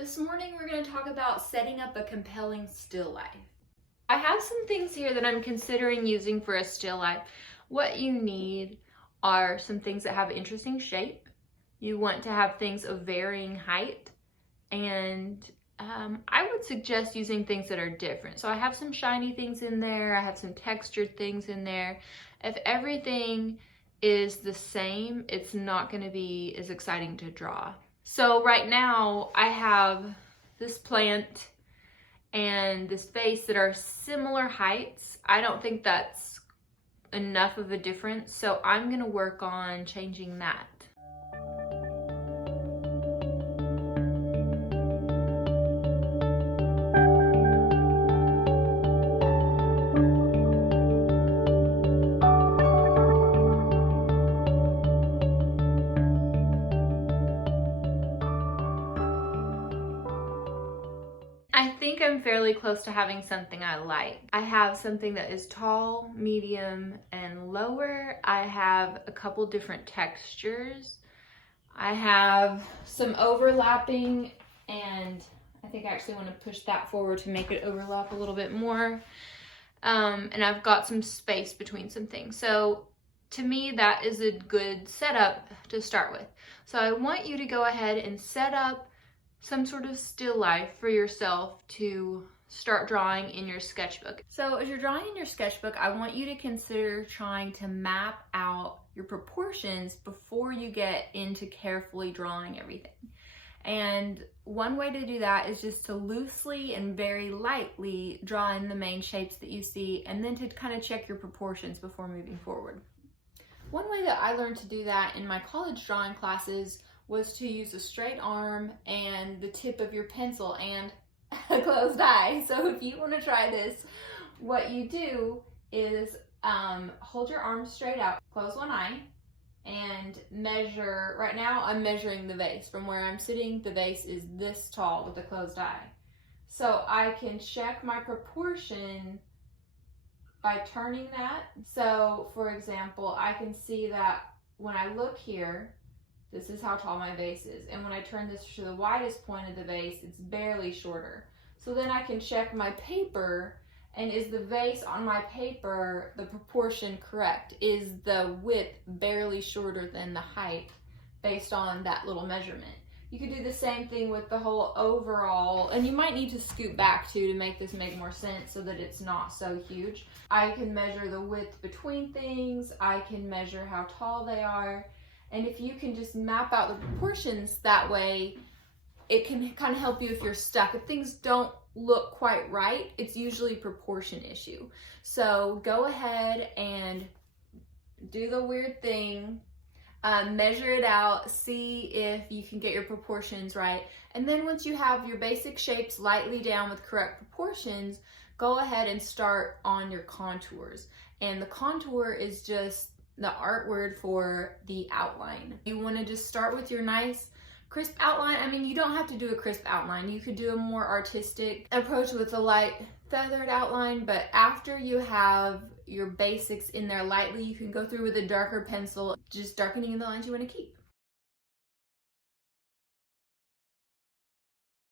This morning we're going to talk about setting up a compelling still life. I have some things here that I'm considering using for a still life. What you need are some things that have interesting shape. You want to have things of varying height, and I would suggest using things that are different. So I have some shiny things in there, I have some textured things in there. If everything is the same, it's not going to be as exciting to draw. So right now I have this plant and this vase that are similar heights. I don't think that's enough of a difference, so I'm going to work on changing that. I think I'm fairly close to having something I like. I have something that is tall, medium, and lower. I have a couple different textures. I have some overlapping, and I think I actually want to push that forward to make it overlap a little bit more. And I've got some space between some things. So to me, that is a good setup to start with. So I want you to go ahead and set up some sort of still life for yourself to start drawing in your sketchbook. So as you're drawing in your sketchbook, I want you to consider trying to map out your proportions before you get into carefully drawing everything. And one way to do that is just to loosely and very lightly draw in the main shapes that you see, and then to kind of check your proportions before moving forward. One way that I learned to do that in my college drawing classes was to use a straight arm and the tip of your pencil and a closed eye. So if you want to try this, what you do is hold your arm straight out, close one eye, and measure. Right now I'm measuring the vase. From where I'm sitting, the vase is this tall with a closed eye. So I can check my proportion by turning that. So for example, I can see that when I look here, this is how tall my vase is. And when I turn this to the widest point of the vase, it's barely shorter. So then I can check my paper, and is the vase on my paper the proportion correct? Is the width barely shorter than the height based on that little measurement? You could do the same thing with the whole overall, and you might need to scoot back too to make this make more sense so that it's not so huge. I can measure the width between things, I can measure how tall they are. And if you can just map out the proportions that way, it can kind of help you if you're stuck. If things don't look quite right, it's usually a proportion issue. So go ahead and do the weird thing, measure it out, see if you can get your proportions right. And then once you have your basic shapes lightly down with correct proportions, go ahead and start on your contours. And the contour is just the art word for the outline. You want to just start with your nice crisp outline. I mean, you don't have to do a crisp outline. You could do a more artistic approach with a light feathered outline, but after you have your basics in there lightly, you can go through with a darker pencil, just darkening the lines you want to keep.